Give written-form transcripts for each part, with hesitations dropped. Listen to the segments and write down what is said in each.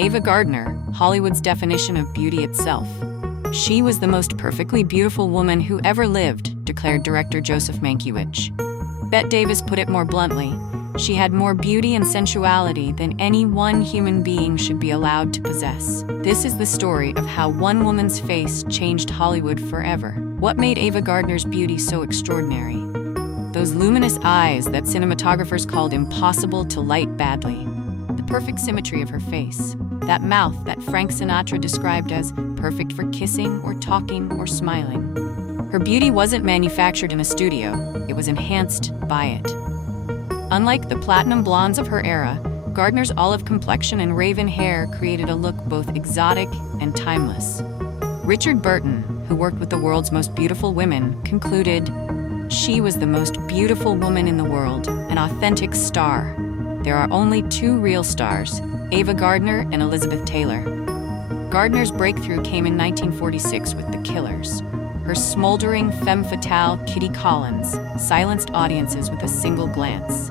Ava Gardner, Hollywood's definition of beauty itself. She was the most perfectly beautiful woman who ever lived, declared director Joseph Mankiewicz. Bette Davis put it more bluntly, she had more beauty and sensuality than any one human being should be allowed to possess. This is the story of how one woman's face changed Hollywood forever. What made Ava Gardner's beauty so extraordinary? Those luminous eyes that cinematographers called impossible to light badly. The perfect symmetry of her face. That mouth that Frank Sinatra described as perfect for kissing or talking or smiling. Her beauty wasn't manufactured in a studio, it was enhanced by it. Unlike the platinum blondes of her era, Gardner's olive complexion and raven hair created a look both exotic and timeless. Richard Burton, who worked with the world's most beautiful women, concluded, "She was the most beautiful woman in the world, an authentic star. There are only two real stars, Ava Gardner and Elizabeth Taylor." Gardner's breakthrough came in 1946 with The Killers. Her smoldering femme fatale Kitty Collins silenced audiences with a single glance.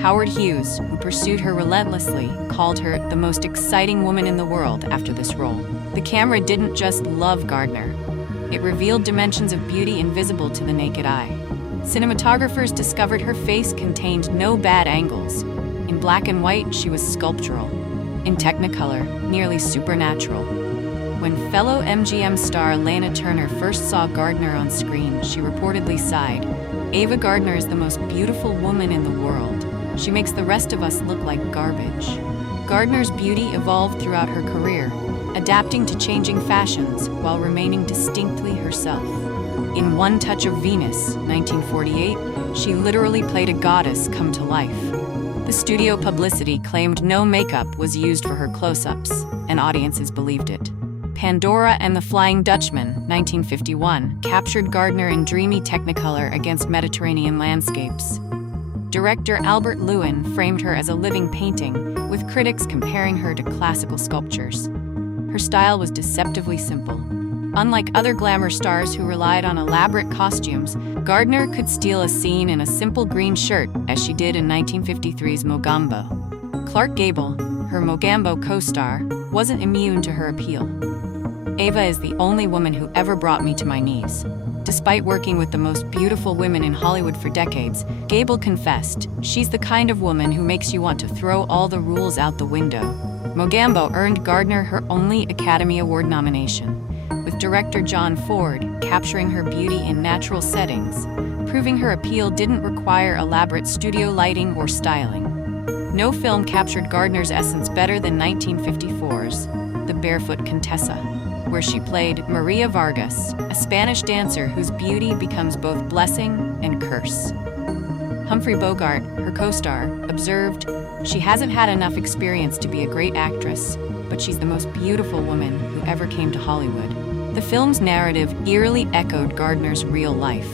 Howard Hughes, who pursued her relentlessly, called her the most exciting woman in the world after this role. The camera didn't just love Gardner. It revealed dimensions of beauty invisible to the naked eye. Cinematographers discovered her face contained no bad angles. In black and white, she was sculptural. In Technicolor, nearly supernatural. When fellow MGM star Lana Turner first saw Gardner on screen, she reportedly sighed, "Ava Gardner is the most beautiful woman in the world. She makes the rest of us look like garbage." Gardner's beauty evolved throughout her career, adapting to changing fashions while remaining distinctly herself. In One Touch of Venus, 1948, she literally played a goddess come to life. The studio publicity claimed no makeup was used for her close-ups, and audiences believed it. Pandora and the Flying Dutchman, 1951, captured Gardner in dreamy Technicolor against Mediterranean landscapes. Director Albert Lewin framed her as a living painting, with critics comparing her to classical sculptures. Her style was deceptively simple. Unlike other glamour stars who relied on elaborate costumes, Gardner could steal a scene in a simple green shirt, as she did in 1953's Mogambo. Clark Gable, her Mogambo co-star, wasn't immune to her appeal. "Ava is the only woman who ever brought me to my knees." Despite working with the most beautiful women in Hollywood for decades, Gable confessed, "She's the kind of woman who makes you want to throw all the rules out the window." Mogambo earned Gardner her only Academy Award nomination, with director John Ford capturing her beauty in natural settings, proving her appeal didn't require elaborate studio lighting or styling. No film captured Gardner's essence better than 1954's The Barefoot Contessa, where she played Maria Vargas, a Spanish dancer whose beauty becomes both blessing and curse. Humphrey Bogart, her co-star, observed, "She hasn't had enough experience to be a great actress, but she's the most beautiful woman who ever came to Hollywood." The film's narrative eerily echoed Gardner's real life.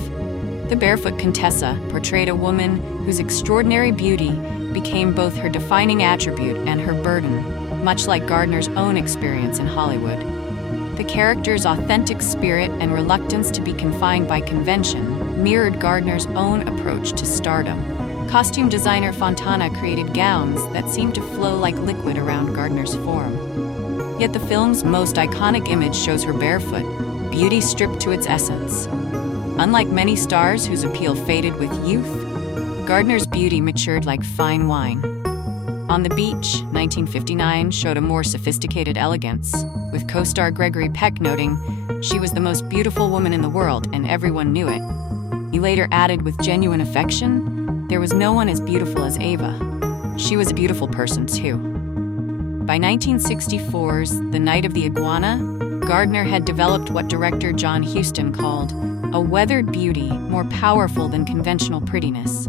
The Barefoot Contessa portrayed a woman whose extraordinary beauty became both her defining attribute and her burden, much like Gardner's own experience in Hollywood. The character's authentic spirit and reluctance to be confined by convention mirrored Gardner's own approach to stardom. Costume designer Fontana created gowns that seemed to flow like liquid around Gardner's form. Yet the film's most iconic image shows her barefoot, beauty stripped to its essence. Unlike many stars whose appeal faded with youth, Gardner's beauty matured like fine wine. On the Beach, 1959, showed a more sophisticated elegance, with co-star Gregory Peck noting, "She was the most beautiful woman in the world, and everyone knew it." He later added with genuine affection, "There was no one as beautiful as Ava. She was a beautiful person, too." By 1964's The Night of the Iguana, Gardner had developed what director John Huston called a weathered beauty more powerful than conventional prettiness.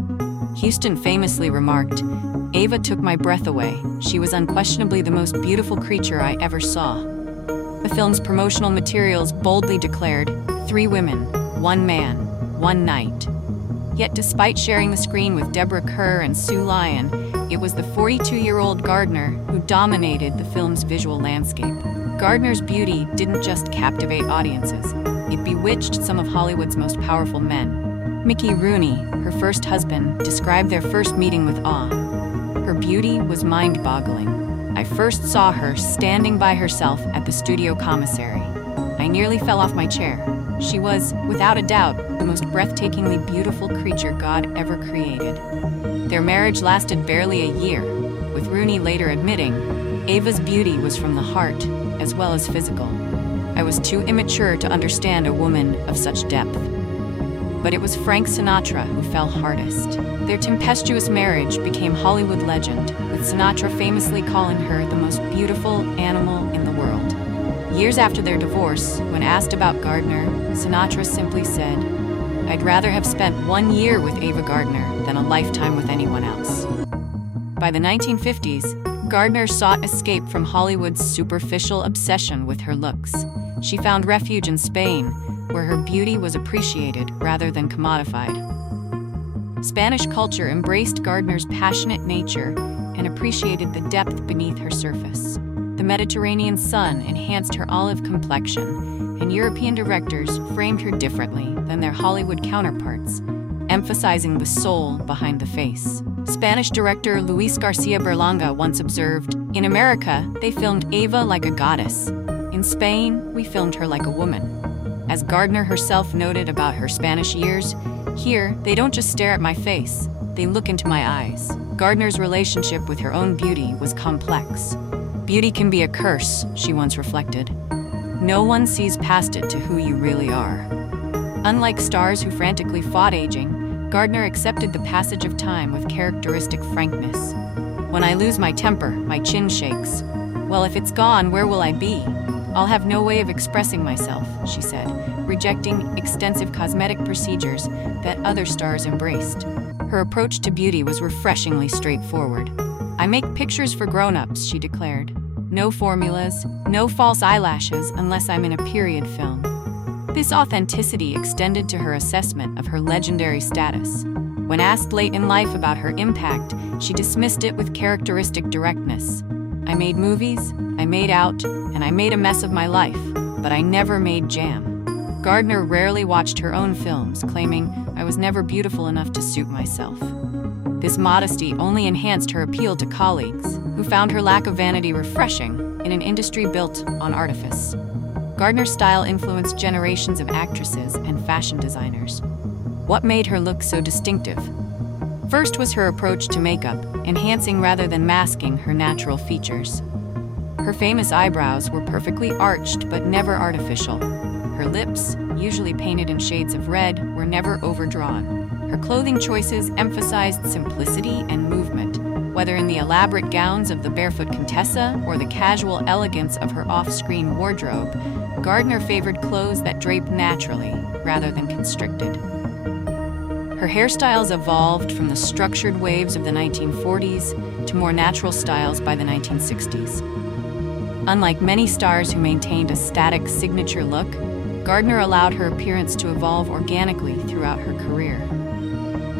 Huston famously remarked, "Ava took my breath away. She was unquestionably the most beautiful creature I ever saw." The film's promotional materials boldly declared, "3 women, 1 man, 1 night." Yet despite sharing the screen with Deborah Kerr and Sue Lyon, it was the 42-year-old Gardner who dominated the film's visual landscape. Gardner's beauty didn't just captivate audiences, it bewitched some of Hollywood's most powerful men. Mickey Rooney, her first husband, described their first meeting with awe. "Her beauty was mind-boggling. I first saw her standing by herself at the studio commissary. I nearly fell off my chair. She was, without a doubt, the most breathtakingly beautiful creature God ever created. Their marriage lasted barely a year, with Rooney later admitting, Ava's beauty was from the heart, as well as physical. I was too immature to understand a woman of such depth. But it was Frank Sinatra who fell hardest. Their tempestuous marriage became Hollywood legend, with Sinatra famously calling her the most beautiful animal in the world. Years after their divorce, when asked about Gardner, Sinatra simply said, "I'd rather have spent 1 year with Ava Gardner than a lifetime with anyone else." By the 1950s, Gardner sought escape from Hollywood's superficial obsession with her looks. She found refuge in Spain, where her beauty was appreciated rather than commodified. Spanish culture embraced Gardner's passionate nature and appreciated the depth beneath her surface. The Mediterranean sun enhanced her olive complexion, and European directors framed her differently than their Hollywood counterparts, emphasizing the soul behind the face. Spanish director Luis Garcia Berlanga once observed, "In America, they filmed Ava like a goddess. In Spain, we filmed her like a woman." As Gardner herself noted about her Spanish years, "Here, they don't just stare at my face, they look into my eyes." Gardner's relationship with her own beauty was complex. "Beauty can be a curse," she once reflected. "No one sees past it to who you really are." Unlike stars who frantically fought aging, Gardner accepted the passage of time with characteristic frankness. "When I lose my temper, my chin shakes. Well, if it's gone, where will I be? I'll have no way of expressing myself," she said, rejecting extensive cosmetic procedures that other stars embraced. Her approach to beauty was refreshingly straightforward. "I make pictures for grown-ups," she declared. "No formulas, no false eyelashes unless I'm in a period film." This authenticity extended to her assessment of her legendary status. When asked late in life about her impact, she dismissed it with characteristic directness. "I made movies, I made out, and I made a mess of my life, but I never made jam." Gardner rarely watched her own films, claiming, "I was never beautiful enough to suit myself." This modesty only enhanced her appeal to colleagues, who found her lack of vanity refreshing in an industry built on artifice. Gardner's style influenced generations of actresses and fashion designers. What made her look so distinctive? First was her approach to makeup, enhancing rather than masking her natural features. Her famous eyebrows were perfectly arched but never artificial. Her lips, usually painted in shades of red, were never overdrawn. Her clothing choices emphasized simplicity and movement, whether in the elaborate gowns of the Barefoot Contessa or the casual elegance of her off-screen wardrobe. Gardner favored clothes that draped naturally rather than constricted. Her hairstyles evolved from the structured waves of the 1940s to more natural styles by the 1960s. Unlike many stars who maintained a static signature look, Gardner allowed her appearance to evolve organically throughout her career.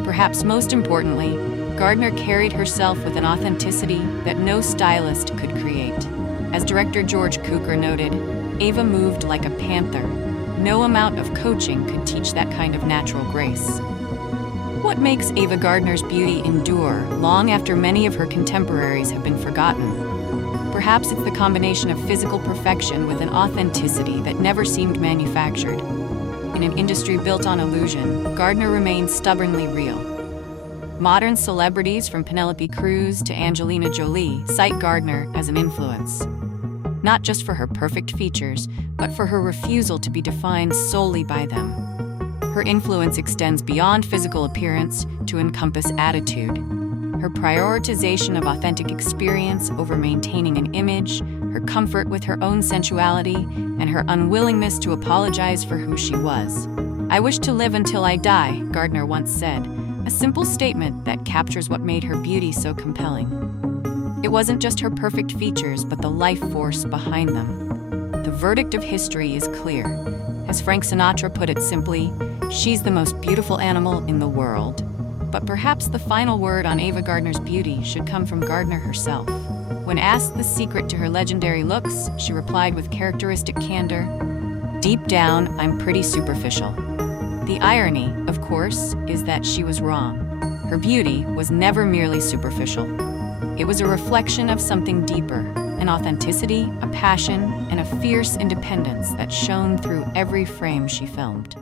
Perhaps most importantly, Gardner carried herself with an authenticity that no stylist could create. As director George Cukor noted, Ava moved like a panther. No amount of coaching could teach that kind of natural grace. What makes Ava Gardner's beauty endure long after many of her contemporaries have been forgotten? Perhaps it's the combination of physical perfection with an authenticity that never seemed manufactured. In an industry built on illusion, Gardner remained stubbornly real. Modern celebrities from Penelope Cruz to Angelina Jolie cite Gardner as an influence, not just for her perfect features, but for her refusal to be defined solely by them. Her influence extends beyond physical appearance to encompass attitude. Her prioritization of authentic experience over maintaining an image, her comfort with her own sensuality, and her unwillingness to apologize for who she was. "I wish to live until I die," Gardner once said, a simple statement that captures what made her beauty so compelling. It wasn't just her perfect features, but the life force behind them. The verdict of history is clear. As Frank Sinatra put it simply, "She's the most beautiful animal in the world." But perhaps the final word on Ava Gardner's beauty should come from Gardner herself. When asked the secret to her legendary looks, she replied with characteristic candor, "Deep down, I'm pretty superficial." The irony, of course, is that she was wrong. Her beauty was never merely superficial. It was a reflection of something deeper, an authenticity, a passion, and a fierce independence that shone through every frame she filmed.